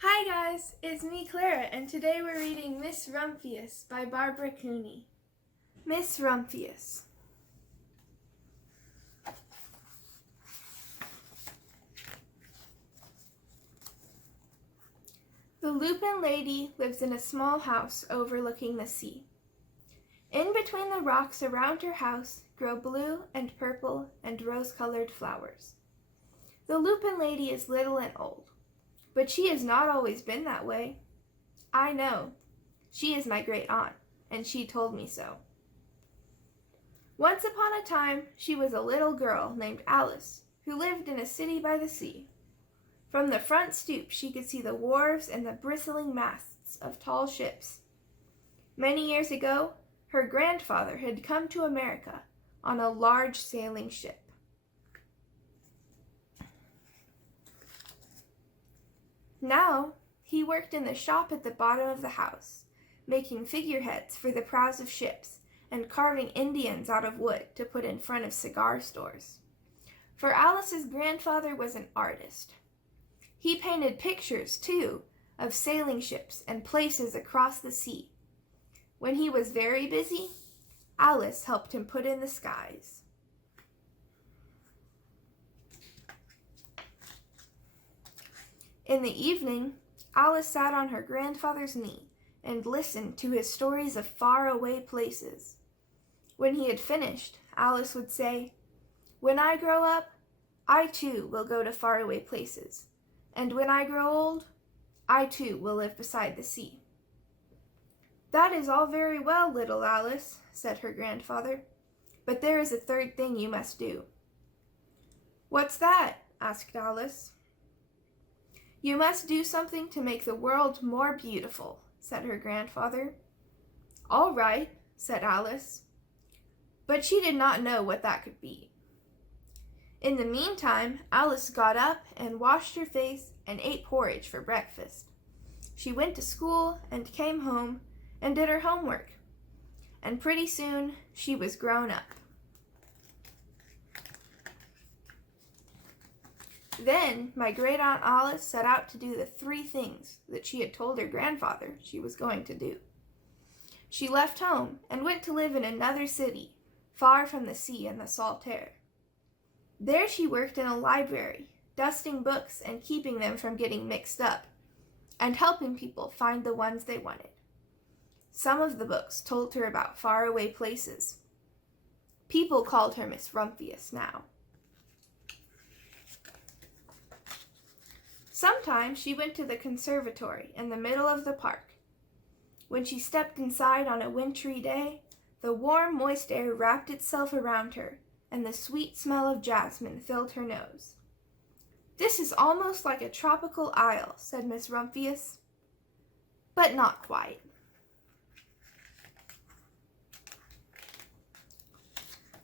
Hi guys, it's me Clara, and today we're reading Miss Rumphius by Barbara Cooney. Miss Rumphius. The Lupin lady lives in a small house overlooking the sea. In between the rocks around her house grow blue and purple and rose-colored flowers. The Lupin lady is little and old, but she has not always been that way. I know. She is my great aunt, and she told me so. Once upon a time, she was a little girl named Alice, who lived in a city by the sea. From the front stoop, she could see the wharves and the bristling masts of tall ships. Many years ago, her grandfather had come to America on a large sailing ship. Now, he worked in the shop at the bottom of the house, making figureheads for the prows of ships and carving Indians out of wood to put in front of cigar stores. For Alice's grandfather was an artist. He painted pictures, too, of sailing ships and places across the sea. When he was very busy, Alice helped him put in the skies. In the evening, Alice sat on her grandfather's knee and listened to his stories of faraway places. When he had finished, Alice would say, "When I grow up, I too will go to faraway places, and when I grow old, I too will live beside the sea." "That is all very well, little Alice," said her grandfather, "but there is a third thing you must do." "What's that?" asked Alice. "You must do something to make the world more beautiful," said her grandfather. "All right," said Alice. But she did not know what that could be. In the meantime, Alice got up and washed her face and ate porridge for breakfast. She went to school and came home and did her homework. And pretty soon she was grown up. Then my great-aunt Alice set out to do the 3 things that she had told her grandfather she was going to do. She left home and went to live in another city, far from the sea and the salt air. There she worked in a library, dusting books and keeping them from getting mixed up, and helping people find the ones they wanted. Some of the books told her about faraway places. People called her Miss Rumphius now. Sometimes she went to the conservatory in the middle of the park. When she stepped inside on a wintry day, the warm, moist air wrapped itself around her, and the sweet smell of jasmine filled her nose. "This is almost like a tropical isle," said Miss Rumphius. "But not quite."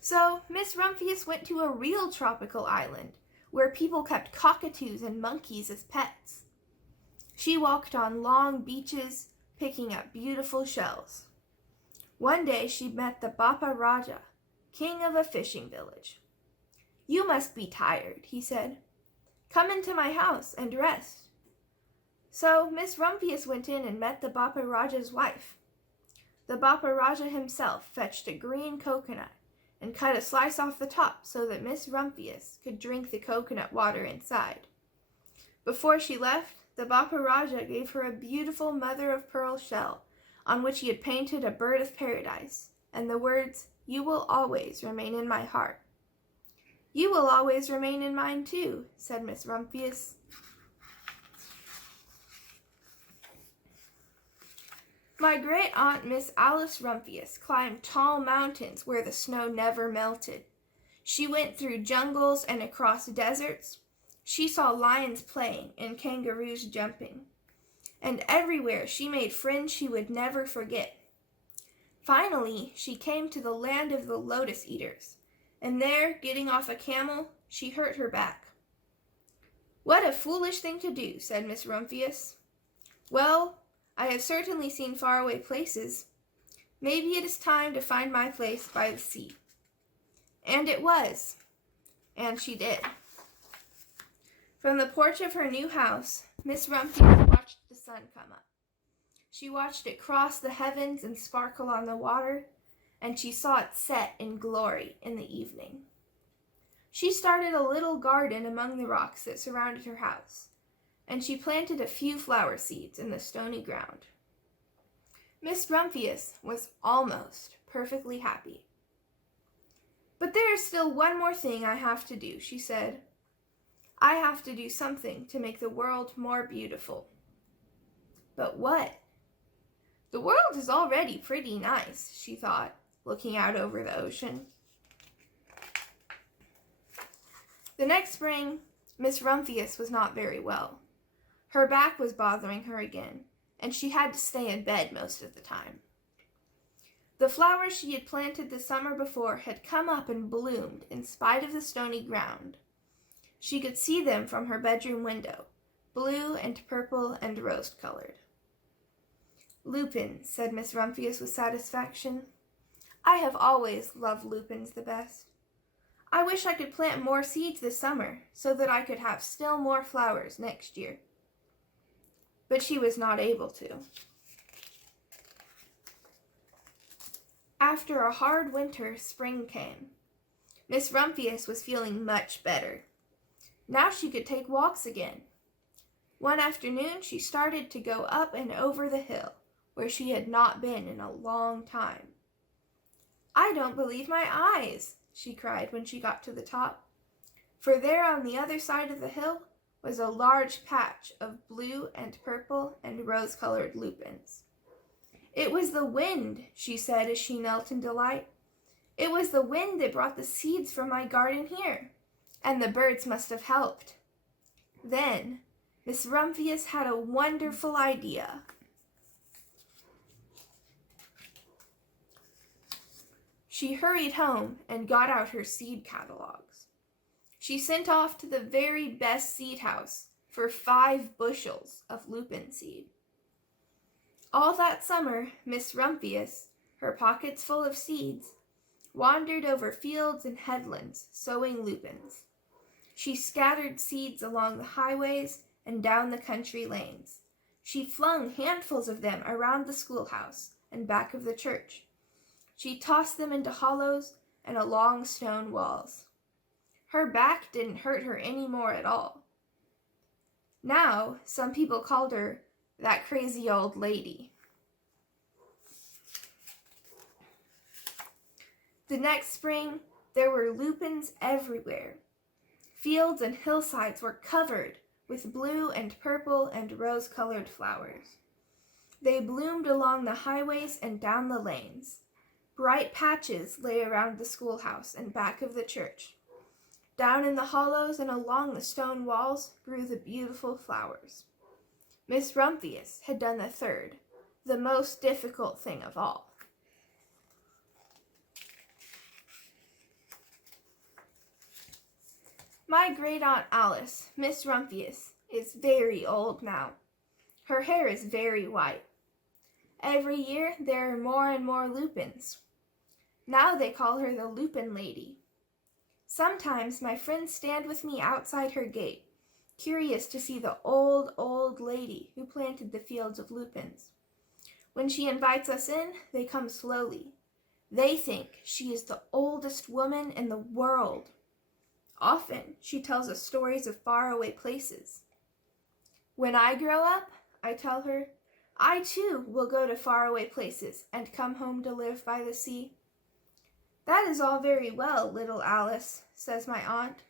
So Miss Rumphius went to a real tropical island, where people kept cockatoos and monkeys as pets. She walked on long beaches, picking up beautiful shells. One day she met the Bapa Raja, king of a fishing village. "You must be tired," he said. "Come into my house and rest." So Miss Rumphius went in and met the Bapa Raja's wife. The Bapa Raja himself fetched a green coconut and cut a slice off the top so that Miss Rumphius could drink the coconut water inside. Before she left, the Bapa Raja gave her a beautiful mother-of-pearl shell on which he had painted a bird of paradise and the words, "You will always remain in my heart." "You will always remain in mine too," said Miss Rumphius. My great-aunt Miss Alice Rumphius climbed tall mountains where the snow never melted. She went through jungles and across deserts. She saw lions playing and kangaroos jumping. And everywhere she made friends she would never forget. Finally, she came to the land of the lotus eaters, and there, getting off a camel, she hurt her back. "What a foolish thing to do," said Miss Rumphius. "Well, I have certainly seen faraway places. Maybe it is time to find my place by the sea." And it was. And she did. From the porch of her new house, Miss Rumphius watched the sun come up. She watched it cross the heavens and sparkle on the water, and she saw it set in glory in the evening. She started a little garden among the rocks that surrounded her house, and she planted a few flower seeds in the stony ground. Miss Rumphius was almost perfectly happy. "But there is still one more thing I have to do," she said. "I have to do something to make the world more beautiful." "But what?" "The world is already pretty nice," she thought, looking out over the ocean. The next spring, Miss Rumphius was not very well. Her back was bothering her again, and she had to stay in bed most of the time. The flowers she had planted the summer before had come up and bloomed in spite of the stony ground. She could see them from her bedroom window, blue and purple and rose-colored. "Lupins," said Miss Rumphius with satisfaction. "I have always loved lupins the best. I wish I could plant more seeds this summer so that I could have still more flowers next year." But she was not able to. After a hard winter, spring came. Miss Rumphius was feeling much better. Now she could take walks again. One afternoon she started to go up and over the hill, where she had not been in a long time. "I don't believe my eyes," she cried when she got to the top, for there on the other side of the hill was a large patch of blue and purple and rose-colored lupins. "It was the wind," she said as she knelt in delight. "It was the wind that brought the seeds from my garden here, and the birds must have helped." Then Miss Rumphius had a wonderful idea. She hurried home and got out her seed catalogs. She sent off to the very best seed house for 5 bushels of lupin seed. All that summer, Miss Rumphius, her pockets full of seeds, wandered over fields and headlands sowing lupins. She scattered seeds along the highways and down the country lanes. She flung handfuls of them around the schoolhouse and back of the church. She tossed them into hollows and along stone walls. Her back didn't hurt her any more at all. Now, some people called her that crazy old lady. The next spring, there were lupins everywhere. Fields and hillsides were covered with blue and purple and rose-colored flowers. They bloomed along the highways and down the lanes. Bright patches lay around the schoolhouse and back of the church. Down in the hollows and along the stone walls grew the beautiful flowers. Miss Rumphius had done the third, the most difficult thing of all. My great-aunt Alice, Miss Rumphius, is very old now. Her hair is very white. Every year there are more and more lupins. Now they call her the Lupin Lady. Sometimes my friends stand with me outside her gate, curious to see the old, old lady who planted the fields of lupins. When she invites us in, they come slowly. They think she is the oldest woman in the world. Often she tells us stories of faraway places. When I grow up, I tell her, I too will go to faraway places and come home to live by the sea. That is all very well, little Alice, says my aunt,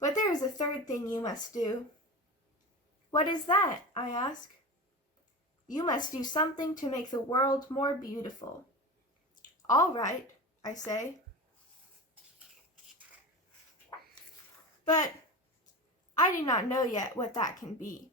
but there is a third thing you must do. What is that? I ask. You must do something to make the world more beautiful. All right, I say. But I do not know yet what that can be.